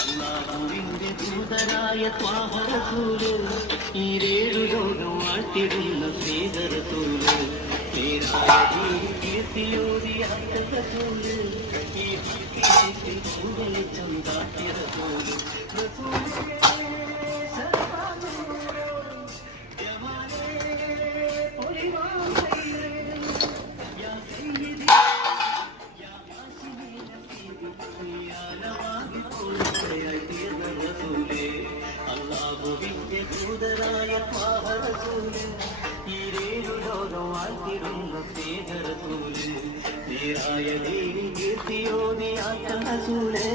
അല്ലാഹുവിന്റെ ദൂതനായ ത്വാഹ റസൂല്, ഈരേഴു ലോകം വാഴ്ത്തിടുന്ന സ്നേഹ റസൂല്, നേരായ കീർത്തിയോടിയ റസൂല്, ഈ ഭക്തിയിൽ വെളിച്ചം കാട്ടിയ റസൂല്, അല്ലാഹുവിന്റെ ദൂതനായ ത്വാഹ റസൂല്, ഈരേഴു ലോകം വാഴ്ത്തിടുന്ന സ്നേഹ റസൂല്, നേരായ കീർത്തിയോടിയ റസൂല്.